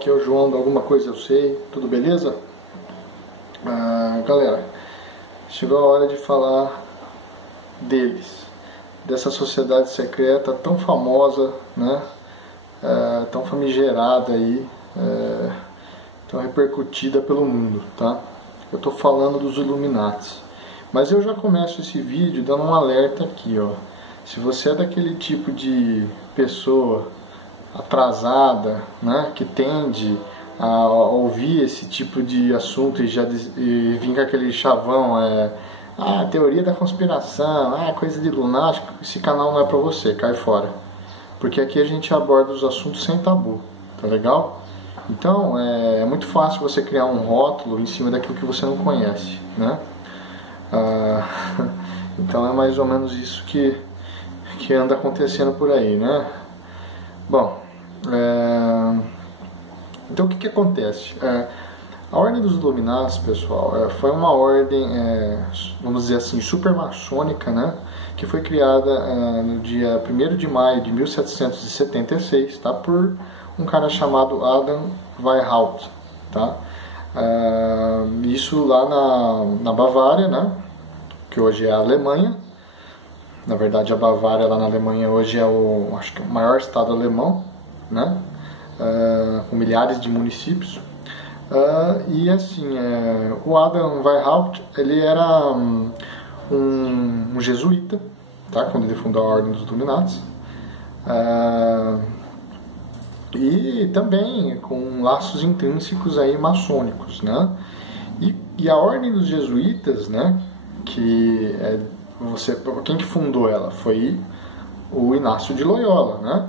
aqui é o João do Alguma Coisa Eu Sei, tudo beleza? Galera, chegou a hora de falar deles, dessa sociedade secreta tão famosa, né? Tão famigerada aí, tão repercutida pelo mundo, tá? Eu tô falando dos Illuminati. Mas eu já começo esse vídeo dando um alerta aqui, ó. Se você é daquele tipo de pessoa atrasada, né, que tende a ouvir esse tipo de assunto e vir com aquele chavão, teoria da conspiração, coisa de lunático, esse canal não é pra você, cai fora. Porque aqui a gente aborda os assuntos sem tabu, tá legal? Então é muito fácil você criar um rótulo em cima daquilo que você não conhece, né? Então é mais ou menos isso que anda acontecendo por aí, né? Bom, então o que acontece? A Ordem dos Illuminati, pessoal, foi uma ordem, vamos dizer assim, supermaçônica, né? Que foi criada no dia 1º de maio de 1776, tá? Por um cara chamado Adam Weishaupt, tá? Isso lá na Bavária, né? Que hoje é a Alemanha. Na verdade, a Bavária lá na Alemanha hoje é o maior estado alemão, né? Com milhares de municípios. E assim, o Adam Weishaupt, ele era um jesuíta, tá? Quando ele fundou a Ordem dos Illuminati. E também com laços intrínsecos aí maçônicos, né? E a Ordem dos Jesuítas, né? Quem que fundou ela? Foi o Inácio de Loyola, né?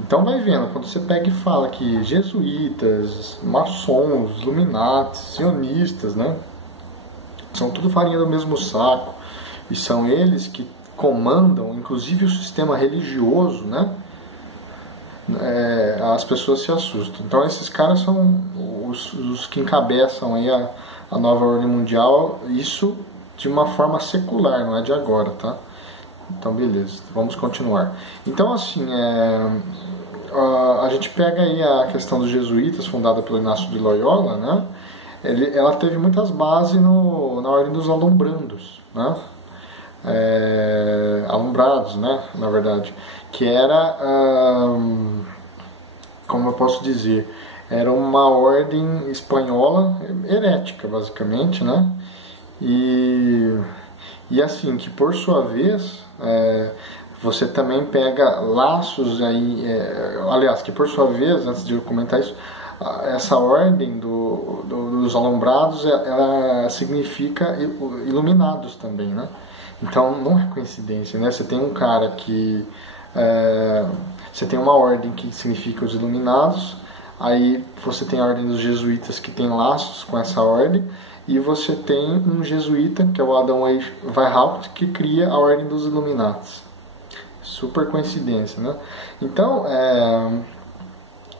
Então vai vendo, quando você pega e fala que jesuítas, maçons, Illuminati, sionistas, né? São tudo farinha do mesmo saco, e são eles que comandam, inclusive, o sistema religioso, né? As pessoas se assustam. Então esses caras são os que encabeçam aí a nova ordem mundial, isso de uma forma secular, não é de agora, tá? Então beleza, vamos continuar. Então assim, a gente pega aí a questão dos jesuítas, fundada pelo Inácio de Loyola, né? Ela teve muitas bases na ordem dos alumbrados, né? Alumbrados, né? Na verdade, que era, como eu posso dizer, era uma ordem espanhola herética, basicamente, né? E assim, que por sua vez, você também pega laços aí, aliás, que por sua vez, antes de eu comentar isso, essa ordem dos alumbrados, ela significa iluminados também, né? Então não é coincidência, né? Você tem um cara que... você tem uma ordem que significa os iluminados, aí você tem a ordem dos jesuítas que tem laços com essa ordem, e você tem um jesuíta, que é o Adam Weishaupt, que cria a Ordem dos Illuminati. Super coincidência, né? Então,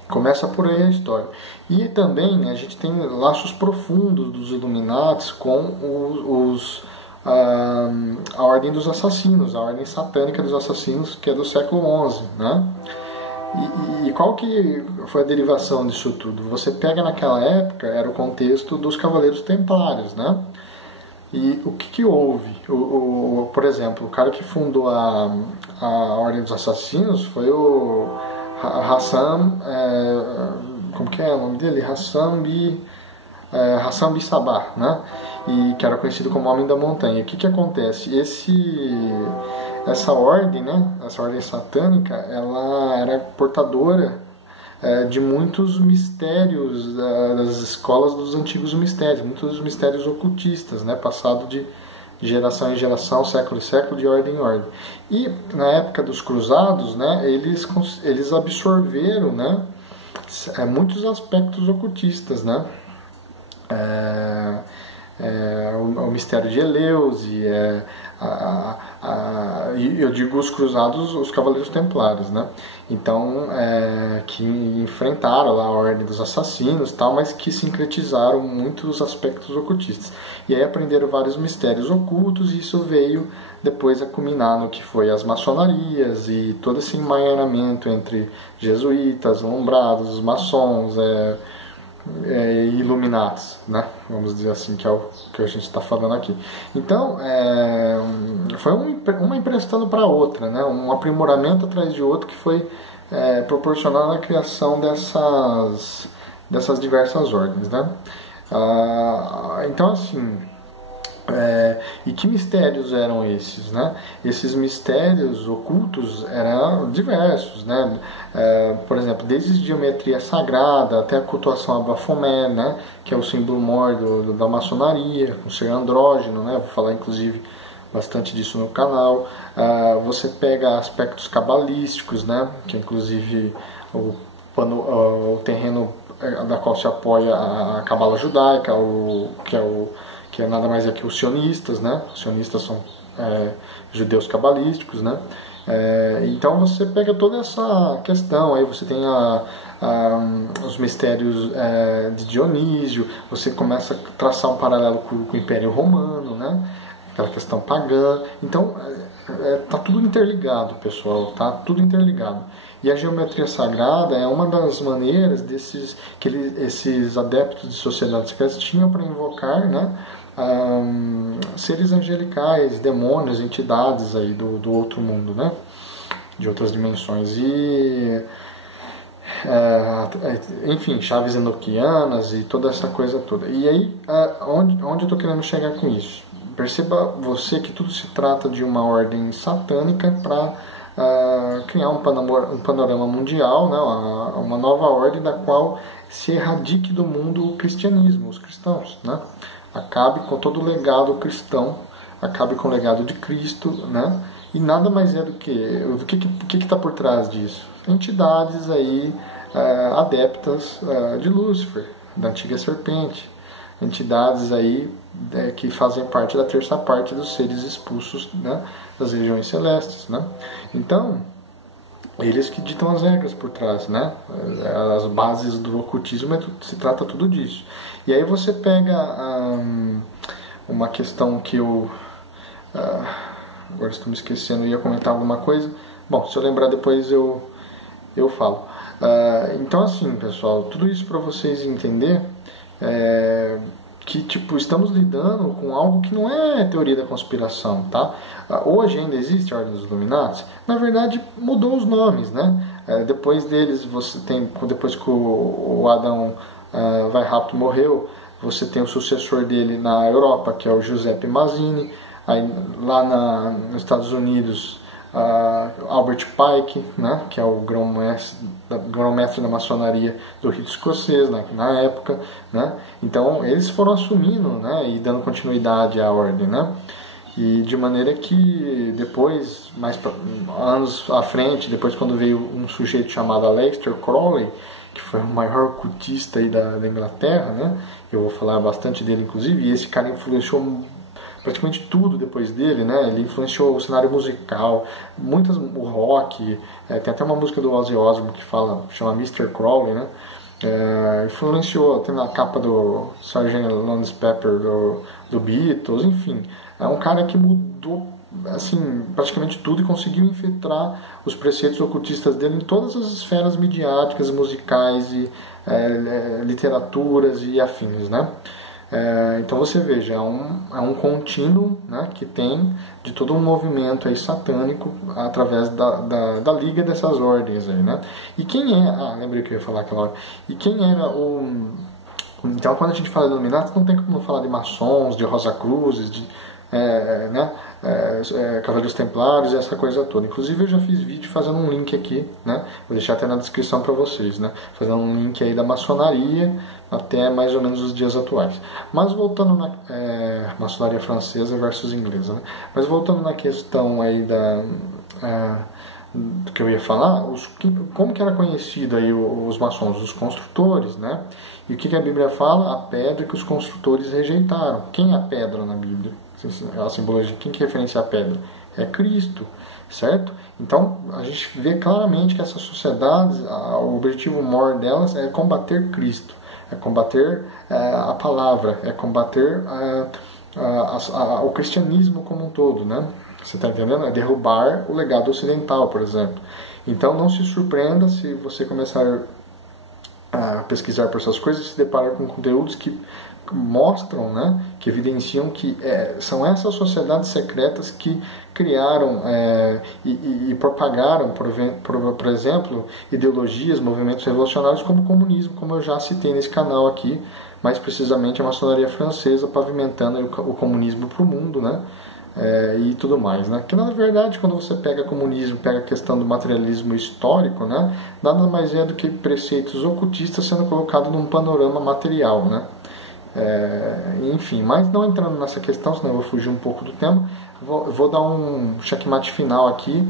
começa por aí a história. E também a gente tem laços profundos dos Illuminati com a Ordem dos Assassinos, a Ordem Satânica dos Assassinos, que é do século XI, né? E qual que foi a derivação disso tudo? Você pega naquela época, era o contexto dos Cavaleiros Templários, né? E o que houve? Por exemplo, o cara que fundou a Ordem dos Assassinos foi o Hassan, como que é o nome dele? Hassan bi Sabah, né? E que era conhecido como Homem da Montanha. O que acontece? Essa ordem, né? Essa ordem satânica, ela era portadora de muitos mistérios das escolas dos antigos mistérios, muitos mistérios ocultistas, né? Passado de geração em geração, século em século, de ordem em ordem. E na época dos cruzados, né? Eles absorveram, né? Muitos aspectos ocultistas, né? o mistério de Eleusis, eu digo os cruzados, os cavaleiros templários, né? Então, que enfrentaram lá a ordem dos assassinos, tal, mas que sincretizaram muitos aspectos ocultistas. E aí aprenderam vários mistérios ocultos, e isso veio depois a culminar no que foi as maçonarias e todo esse emaranhamento entre jesuítas, lombrados, maçons, Illuminatis, né? Vamos dizer assim, que é o que a gente está falando aqui. Então, foi uma emprestando para a outra, né? Um aprimoramento atrás de outro que foi proporcionando a criação dessas diversas ordens, né? Então, assim, e que mistérios eram esses, né? Esses mistérios ocultos eram diversos, né? Por exemplo, desde geometria sagrada até a cultuação a Baphomet, né? Que é o símbolo mor da maçonaria, o ser andrógeno, né? Vou falar inclusive bastante disso no canal. Você pega aspectos cabalísticos, né? Que é inclusive o terreno da qual se apoia a cabala judaica, que é nada mais que os sionistas, né? Os sionistas são judeus cabalísticos, né? Então você pega toda essa questão, aí você tem os mistérios de Dionísio, você começa a traçar um paralelo com o Império Romano, né? Aquela questão pagã. Então tá tudo interligado, pessoal, tá tudo interligado. E a geometria sagrada é uma das maneiras esses adeptos de sociedades secretas tinham para invocar, né? Seres angelicais, demônios, entidades aí do outro mundo, né? De outras dimensões. E enfim, chaves enoquianas e toda essa coisa toda. E aí, onde eu estou querendo chegar com isso? Perceba você que tudo se trata de uma ordem satânica para criar um panorama mundial, né? Uma nova ordem da qual se erradique do mundo o cristianismo, os cristãos, né? Acabe com todo o legado cristão, acabe com o legado de Cristo, né? E nada mais é do que o que está por trás disso? Entidades aí adeptas de Lúcifer, da antiga serpente, entidades aí que fazem parte da terça parte dos seres expulsos, né, das regiões celestes, né? Então, eles que ditam as regras por trás, né? As bases do ocultismo, se trata tudo disso. E aí você pega uma questão que eu agora estou me esquecendo, ia comentar alguma coisa. Bom, se eu lembrar depois eu falo. Então, assim, pessoal, tudo isso para vocês entenderem que, tipo, estamos lidando com algo que não é teoria da conspiração, tá? Hoje ainda existe a Ordem dos Illuminati. Na verdade, mudou os nomes, né? Depois deles, depois que o Adão Weishaupt morreu, você tem o sucessor dele na Europa, que é o Giuseppe Mazzini. Aí, lá nos Estados Unidos, Albert Pike, né, que é o grão-mestre da maçonaria do rito escocês na época, né? Então eles foram assumindo, né, e dando continuidade à ordem, né? E de maneira que depois, anos à frente, depois quando veio um sujeito chamado Aleister Crowley, que foi o maior ocultista aí da Inglaterra, né? Eu vou falar bastante dele inclusive, e esse cara influenciou praticamente tudo depois dele, né? Ele influenciou o cenário musical, o rock, tem até uma música do Ozzy Osbourne que chama Mr. Crowley, né? Influenciou, tem na capa do Sgt. Lance Pepper do Beatles, enfim. É um cara que mudou assim, praticamente tudo e conseguiu infiltrar os preceitos ocultistas dele em todas as esferas midiáticas, musicais e literaturas e afins, né? Então você veja, é um contínuo, né, que tem de todo um movimento aí satânico através da liga dessas ordens aí, né? E quem lembrei que eu ia falar aquela hora. E quem era então quando a gente fala de Illuminati, não tem como não falar de maçons, de Rosacruzes, de Cavaleiros Templários, essa coisa toda. Inclusive eu já fiz vídeo fazendo um link aqui, né? Vou deixar até na descrição para vocês, né? Fazendo um link aí da maçonaria até mais ou menos os dias atuais. Mas voltando na maçonaria francesa versus inglesa, né? Mas voltando na questão aí do que eu ia falar, como que era conhecido aí os maçons? Os construtores, né? E o que a Bíblia fala? A pedra que os construtores rejeitaram. Quem é a pedra na Bíblia? A simbologia, quem que referencia a pedra? É Cristo, certo? Então, a gente vê claramente que essas sociedades, o objetivo maior delas é combater Cristo, é combater a palavra, é combater o cristianismo como um todo, né? Você está entendendo? É derrubar o legado ocidental, por exemplo. Então, não se surpreenda se você começar a pesquisar por essas coisas e se deparar com conteúdos que mostram, né, que evidenciam que são essas sociedades secretas que criaram e propagaram, por exemplo, ideologias, movimentos revolucionários como o comunismo, como eu já citei nesse canal aqui, mais precisamente a maçonaria francesa pavimentando o comunismo para o mundo, né, e tudo mais, né? Que na verdade, quando você pega comunismo, pega a questão do materialismo histórico, né, nada mais é do que preceitos ocultistas sendo colocados num panorama material, né? Enfim, mas não entrando nessa questão, senão eu vou fugir um pouco do tema. Vou dar um checkmate final aqui,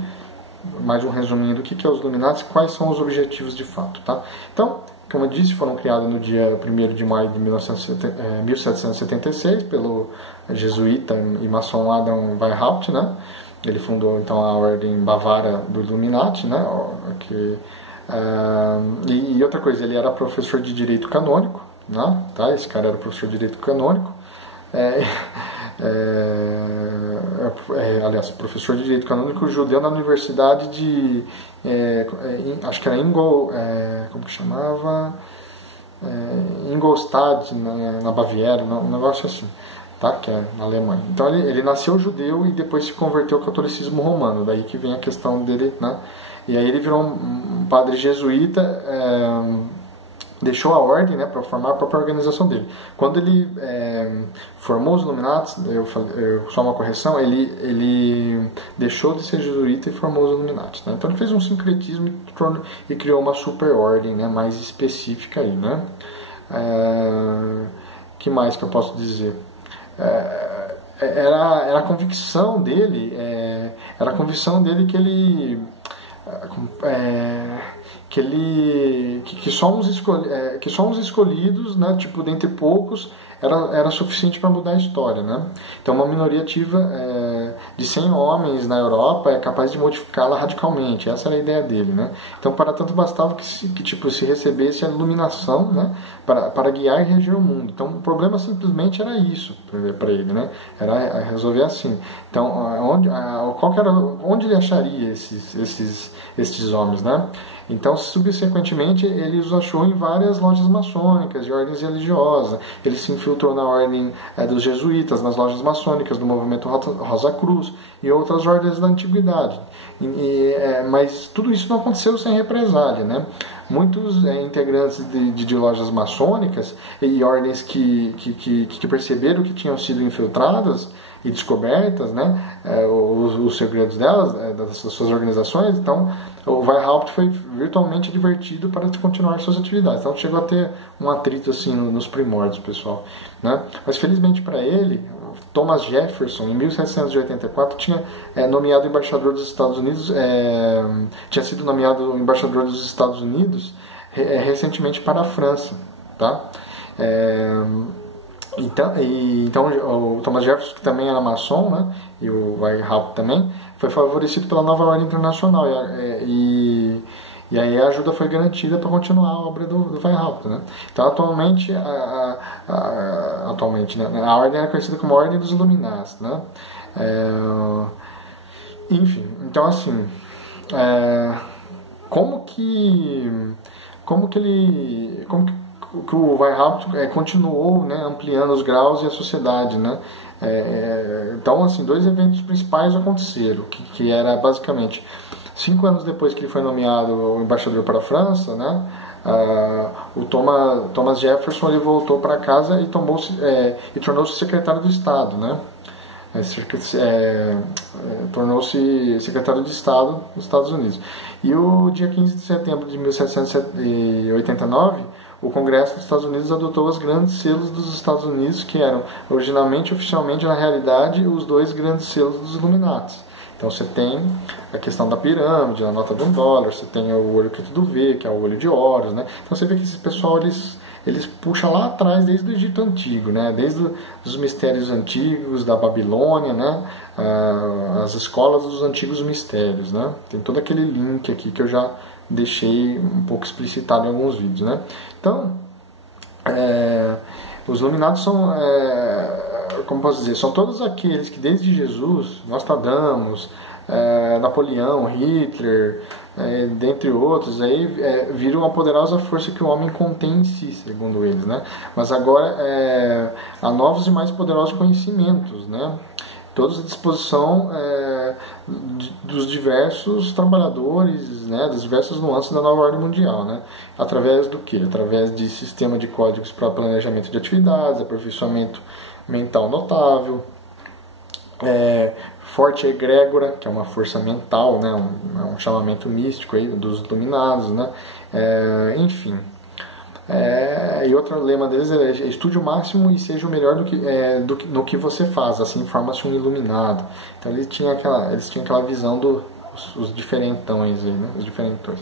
mais um resuminho do que é os Illuminati, quais são os objetivos de fato, tá? Então, como eu disse, foram criados no dia 1º de maio de 1776 pelo jesuíta e maçom Adam Weishaupt, né? Ele fundou então a ordem bavara do Illuminati, né? E outra coisa, ele era professor de direito canônico, né? Tá? Esse cara era professor de direito canônico, aliás, professor de direito canônico judeu na universidade de acho que era como que chamava, Ingolstadt, na Baviera, um negócio assim, tá? Que é na Alemanha. Então ele nasceu judeu e depois se converteu ao catolicismo romano, daí que vem a questão dele, né? E aí ele virou um padre jesuíta, deixou a ordem, né, para formar a própria organização dele. Quando ele formou os Illuminati, só uma correção, ele deixou de ser jesuíta e formou os Illuminati, né? Então ele fez um sincretismo e criou uma super ordem, né, mais específica aí, né? Que mais que eu posso dizer? Era a convicção dele, que só uns escolhidos, né, tipo, dentre poucos, era suficiente para mudar a história, né? Então uma minoria ativa de 100 homens na Europa é capaz de modificá-la radicalmente. Essa era a ideia dele, né? Então para tanto bastava que se recebesse a iluminação, né, para guiar e reger o mundo. Então o problema simplesmente era isso para ele, né? Era resolver assim. Então onde ele acharia esses homens, né? Então, subsequentemente, ele os achou em várias lojas maçônicas e ordens religiosas. Ele se infiltrou na ordem dos jesuítas, nas lojas maçônicas do movimento Rosa Cruz e outras ordens da antiguidade. Mas tudo isso não aconteceu sem represália, né? Muitos integrantes de lojas maçônicas e ordens que perceberam que tinham sido infiltradas e descobertas, né, os segredos delas, das suas organizações. Então o Weishaupt foi virtualmente advertido para continuar suas atividades. Então chegou a ter um atrito assim nos primórdios, pessoal, né? Mas felizmente para ele, Thomas Jefferson, em 1784, tinha nomeado embaixador dos Estados Unidos, tinha sido nomeado embaixador dos Estados Unidos recentemente para a França, tá? Então o Thomas Jefferson, que também era maçom, né, e o Weishaupt também, foi favorecido pela nova ordem internacional, e aí a ajuda foi garantida para continuar a obra do Weishaupt, né? Então atualmente, né, a ordem é conhecida como a Ordem dos Illuminati, né? Enfim, então assim, como que o Weishaupt continuou, né, ampliando os graus e a sociedade, né? Então, assim, dois eventos principais aconteceram, que era basicamente 5 anos depois que ele foi nomeado embaixador para a França, né? O Thomas Jefferson, ele voltou para casa e tornou-se secretário de Estado, né? Tornou-se secretário de Estado dos Estados Unidos. E o dia 15 de setembro de 1789, o Congresso dos Estados Unidos adotou os grandes selos dos Estados Unidos, que eram originalmente, oficialmente, na realidade, os 2 grandes selos dos Illuminati. Então você tem a questão da pirâmide, a nota de $1, você tem o olho que tudo vê, que é o olho de Horus, né? Então você vê que esse pessoal, eles puxam lá atrás, desde o Egito Antigo, né? Desde os mistérios antigos da Babilônia, né? As escolas dos antigos mistérios, né? Tem todo aquele link aqui que eu já deixei um pouco explicitado em alguns vídeos, né? Então, os iluminados são, como posso dizer, são todos aqueles que desde Jesus, Nostradamus, Napoleão, Hitler, dentre outros, aí viram a poderosa força que o homem contém em si, segundo eles, né? Mas agora há novos e mais poderosos conhecimentos, né? Todos à disposição dos diversos trabalhadores, né, das diversas nuances da nova ordem mundial, né? Através do quê? Através de sistema de códigos para planejamento de atividades, aperfeiçoamento mental notável, forte egrégora, que é uma força mental, né, um chamamento místico aí dos iluminados, né? Enfim. E outro lema deles é estude o máximo e seja o melhor no que você faz, assim forma-se um iluminado. Então eles tinham aquela visão dos diferentões aí, né? Os diferentões.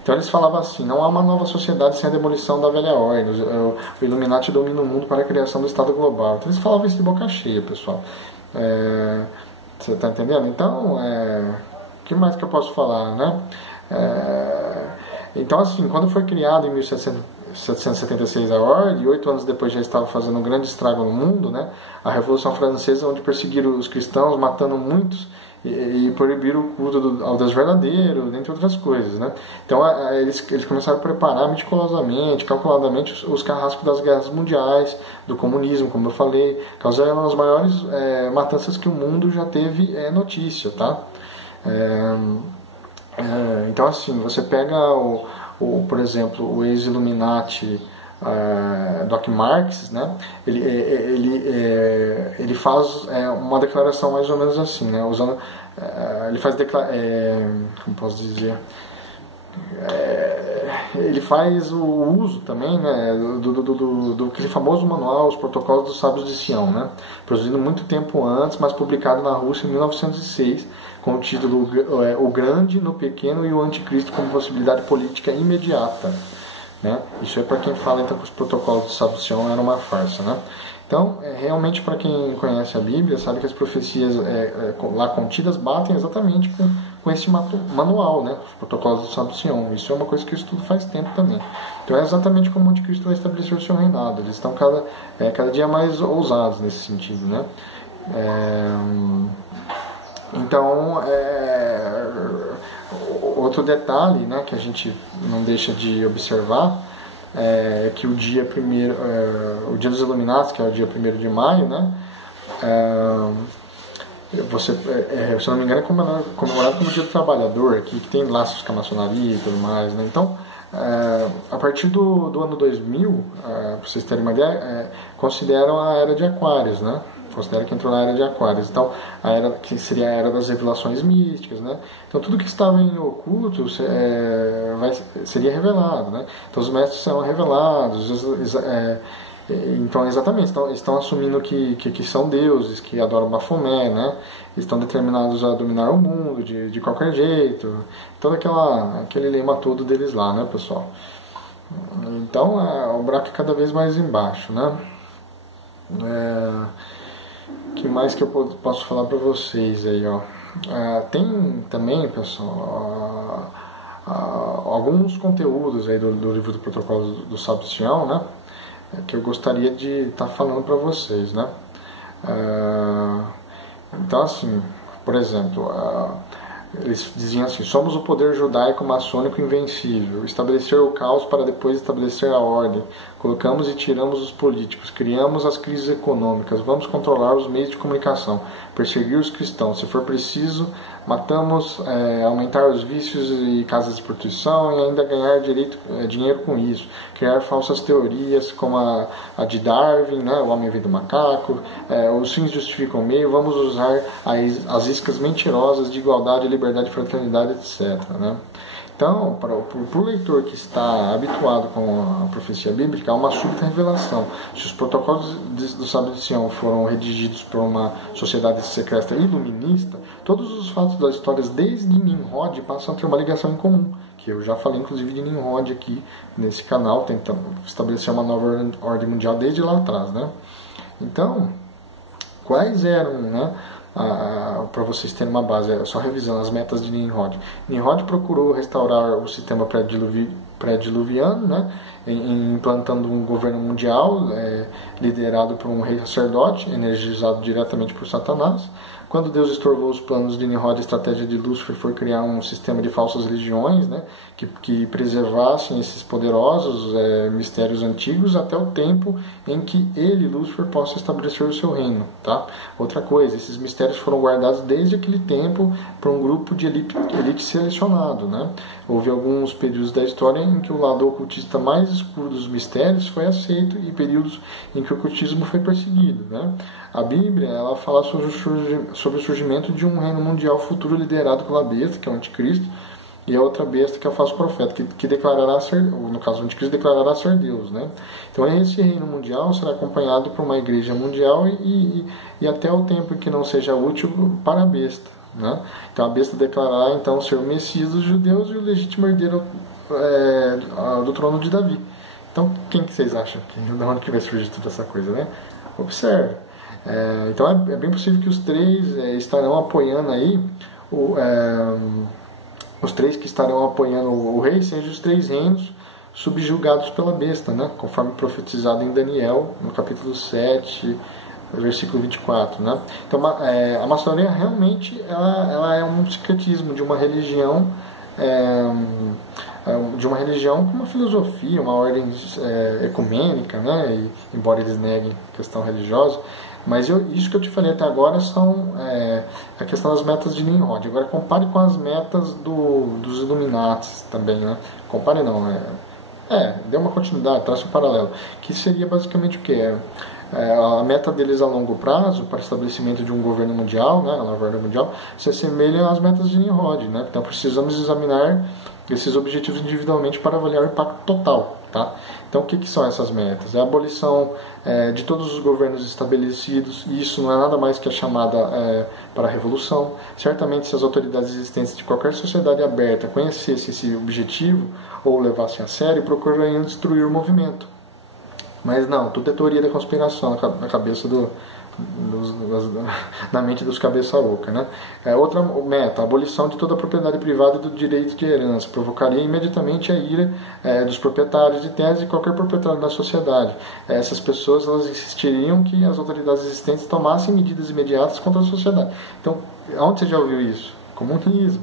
Então eles falavam assim: não há uma nova sociedade sem a demolição da velha ordem, o Illuminati domina o mundo para a criação do Estado global. Então eles falavam isso de boca cheia, pessoal. Você está entendendo? Então, o que mais que eu posso falar, né? Então, assim, quando foi criado em 1776 a Ordem, e 8 anos depois já estava fazendo um grande estrago no mundo, né? A Revolução Francesa, onde perseguiram os cristãos, matando muitos e proibiram o culto ao Deus verdadeiro, dentre outras coisas, né? Então, eles começaram a preparar meticulosamente, calculadamente os carrascos das guerras mundiais, do comunismo, como eu falei, causando as maiores matanças que o mundo já teve notícia, tá? Então, assim, você pega, por exemplo, o ex-Illuminati Doc Marx, né? Ele faz uma declaração mais ou menos assim, né? Ele faz como posso dizer? Ele faz o uso também, né, do aquele famoso manual, os Protocolos dos Sábios de Sião, né? Produzido muito tempo antes, mas publicado na Rússia em 1906, com o título O Grande no Pequeno e o Anticristo como possibilidade política imediata, né? Isso é para quem fala então que os Protocolos do Sábio de Sião eram uma farsa, né? Então, realmente, para quem conhece a Bíblia, sabe que as profecias lá contidas batem exatamente com esse manual, né? Os Protocolos do Sábio de Sião. Isso é uma coisa que eu estudo faz tempo também. Então, é exatamente como o Anticristo vai estabelecer o seu reinado. Eles estão cada dia mais ousados nesse sentido, né? Então, outro detalhe, né, que a gente não deixa de observar é que o dia dos Iluminados, que é o dia 1º de maio, né, se eu não me engano, é comemorado como Dia do Trabalhador, aqui, que tem laços com a maçonaria e tudo mais, né? Então, a partir do ano 2000, para vocês terem uma ideia, consideram a Era de Aquários, né? Considera que entrou na Era de Aquários. Então, a era que seria a Era das Revelações Místicas, né? Então, tudo que estava em oculto seria revelado, né? Então, os mestres serão revelados. Então, exatamente, estão assumindo que são deuses, que adoram Bafomé, né? Estão determinados a dominar o mundo de qualquer jeito. Todo aquele lema todo deles lá, né, pessoal? Então, o buraco é cada vez mais embaixo, né? O que mais que eu posso falar para vocês aí, ó? Tem também, pessoal, alguns conteúdos aí do livro do Protocolo do Sábio de Sião, né? Que eu gostaria de estar falando para vocês, né? Então, assim, por exemplo, eles diziam assim: somos o poder judaico-maçônico invencível, estabelecer o caos para depois estabelecer a ordem, colocamos e tiramos os políticos, criamos as crises econômicas, vamos controlar os meios de comunicação, perseguir os cristãos, se for preciso, matamos, aumentar os vícios e casas de prostituição e ainda ganhar dinheiro com isso, criar falsas teorias como a de Darwin, né, o homem veio do macaco, os fins justificam o meio, vamos usar as iscas mentirosas de igualdade, liberdade, fraternidade, etc., né? Então, para o leitor que está habituado com a profecia bíblica, há uma súbita revelação. Se os protocolos do Sábio de Sião foram redigidos por uma sociedade secreta iluminista, todos os fatos das histórias desde Nimrod passam a ter uma ligação em comum, que eu já falei inclusive de Nimrod aqui nesse canal, tentando estabelecer uma nova ordem mundial desde lá atrás, né? Então, quais eram, né, para vocês terem uma base, só revisando as metas de Nimrod. Nimrod procurou restaurar o sistema pré-diluviano, né, implantando um governo mundial liderado por um rei sacerdote, energizado diretamente por Satanás. Quando Deus estorvou os planos de Nimrod, a estratégia de Lúcifer foi criar um sistema de falsas religiões, né, que preservassem esses poderosos mistérios antigos até o tempo em que ele, Lúcifer, possa estabelecer o seu reino. Tá? Outra coisa, esses mistérios foram guardados desde aquele tempo por um grupo de elite selecionado. Né? Houve alguns períodos da história em que o lado ocultista mais escuro dos mistérios foi aceito e períodos em que o ocultismo foi perseguido. Né? A Bíblia ela fala sobre o surgimento de um reino mundial futuro liderado pela besta, que é o anticristo, e a outra besta que é o falso profeta, que declarará ser, no caso o anticristo declarará ser Deus. Né? Então esse reino mundial será acompanhado por uma igreja mundial e até o tempo em que não seja útil para a besta. Né? Então a besta declarará então ser o Messias dos judeus e o legítimo herdeiro do trono de Davi. Então quem que vocês acham? De onde que vai surgir toda essa coisa? Né? Observe. Então é bem possível que os três estarão apoiando aí os três que estarão apoiando o rei sejam os três reinos subjugados pela besta, né? Conforme profetizado em Daniel, no capítulo 7, versículo 24. Né? Então a maçonaria realmente ela é um secretismo de uma religião com uma filosofia, uma ordem ecumênica, né? E, embora eles neguem a questão religiosa. Mas isso que eu te falei até agora são a questão das metas de Nimrod. Agora compare com as metas dos Illuminati também, né? Compare não, dê uma continuidade, traça um paralelo. Que seria basicamente o que? A meta deles a longo prazo, para estabelecimento de um governo mundial, né? A nova ordem mundial, se assemelha às metas de Nimrod, né? Então precisamos examinar esses objetivos individualmente para avaliar o impacto total. Tá? Então o que são essas metas? É a abolição de todos os governos estabelecidos, e isso não é nada mais que a chamada para a revolução. Certamente se as autoridades existentes de qualquer sociedade aberta conhecessem esse objetivo ou levassem a sério, procurariam destruir o movimento. Mas não, tudo é teoria da conspiração na cabeça na mente dos cabeça louca, né? Outra meta, a abolição de toda a propriedade privada e do direito de herança, provocaria imediatamente a ira dos proprietários de terras e qualquer proprietário da sociedade. Essas pessoas elas insistiriam que as autoridades existentes tomassem medidas imediatas contra a sociedade. Então, onde você já ouviu isso? Comunismo.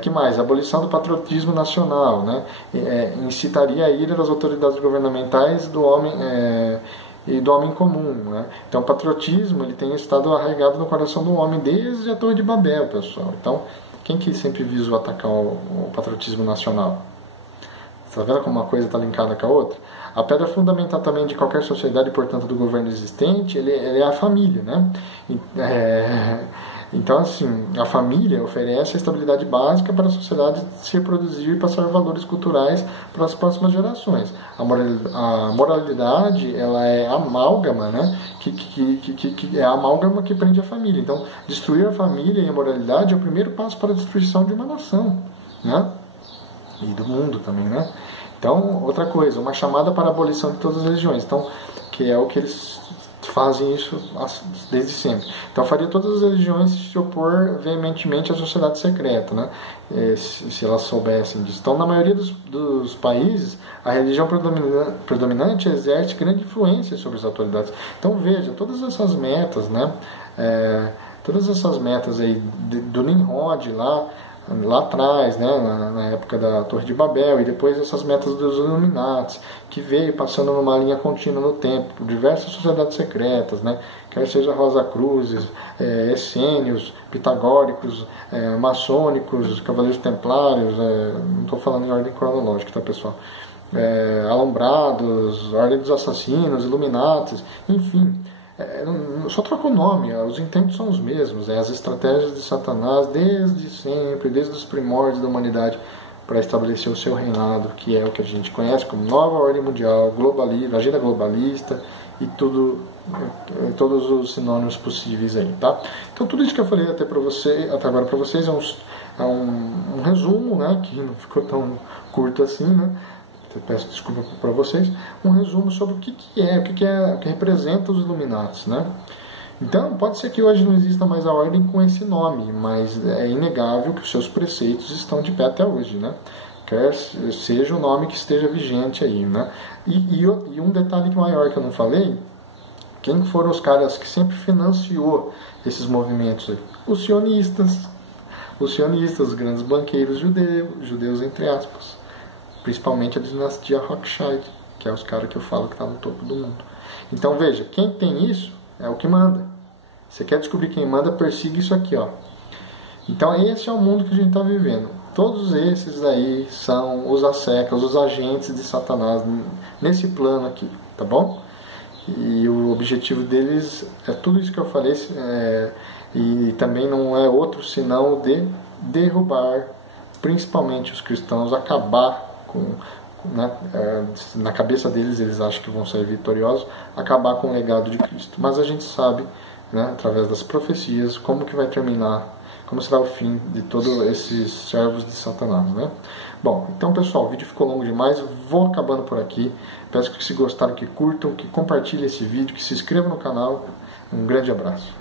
Que mais? A abolição do patriotismo nacional, né? Incitaria a ira das autoridades governamentais do homem e do homem comum, né? Então o patriotismo ele tem estado arraigado no coração do homem desde a Torre de Babel, pessoal. Então quem que sempre visou atacar o patriotismo nacional? Está vendo como uma coisa está linkada com a outra? A pedra fundamental também de qualquer sociedade, portanto do governo existente, ele é a família, né? Então, assim, a família oferece a estabilidade básica para a sociedade se reproduzir e passar valores culturais para as próximas gerações. A moralidade, ela é a amálgama, né? Que é a amálgama que prende a família. Então, destruir a família e a moralidade é o primeiro passo para a destruição de uma nação, né? E do mundo também, né? Então, outra coisa, uma chamada para a abolição de todas as religiões. Então, que é o que eles fazem isso desde sempre. Então faria todas as religiões se opor veementemente à sociedade secreta, né? Se elas soubessem disso. Então na maioria dos países a religião predominante exerce grande influência sobre as autoridades. Então veja, todas essas metas, né? Todas essas metas aí do Nimrod lá atrás, né, na época da Torre de Babel, e depois essas metas dos Illuminati, que veio passando numa linha contínua no tempo, por diversas sociedades secretas, né, quer seja Rosa Cruzes, essênios, pitagóricos, maçônicos, cavaleiros templários, não estou falando em ordem cronológica, tá, pessoal? Alombrados, ordem dos assassinos, Illuminatis, enfim. Só troca o nome, os intentos são os mesmos, as estratégias de Satanás desde sempre, desde os primórdios da humanidade, para estabelecer o seu reinado, que é o que a gente conhece como nova ordem mundial, globalista, agenda globalista e todos os sinônimos possíveis aí, tá? Então tudo isso que eu falei até agora para vocês é um resumo, né, que não ficou tão curto assim, né? Eu peço desculpa para vocês, um resumo sobre o que representa os Illuminatis, né? Então, pode ser que hoje não exista mais a ordem com esse nome, mas é inegável que os seus preceitos estão de pé até hoje, né? Quer seja o nome que esteja vigente aí, né? E um detalhe maior que eu não falei, quem foram os caras que sempre financiou esses movimentos aí? Os sionistas, os grandes banqueiros judeus entre aspas, principalmente a dinastia Rothschild, que é os caras que eu falo que está no topo do mundo. Então veja, quem tem isso é o que manda. Você quer descobrir quem manda, persiga isso aqui, ó. Então esse é o mundo que a gente está vivendo. Todos esses aí são os assecas, os agentes de Satanás nesse plano aqui, tá bom? E o objetivo deles é tudo isso que eu falei, e também não é outro senão o de derrubar principalmente os cristãos, acabar com, né, na cabeça deles, eles acham que vão sair vitoriosos, acabar com o legado de Cristo. Mas a gente sabe, né, através das profecias, como que vai terminar, como será o fim de todos esses servos de Satanás, né? Bom, então pessoal, o vídeo ficou longo demais, vou acabando por aqui. Peço que se gostaram, que curtam, que compartilhem esse vídeo, que se inscrevam no canal. Um grande abraço.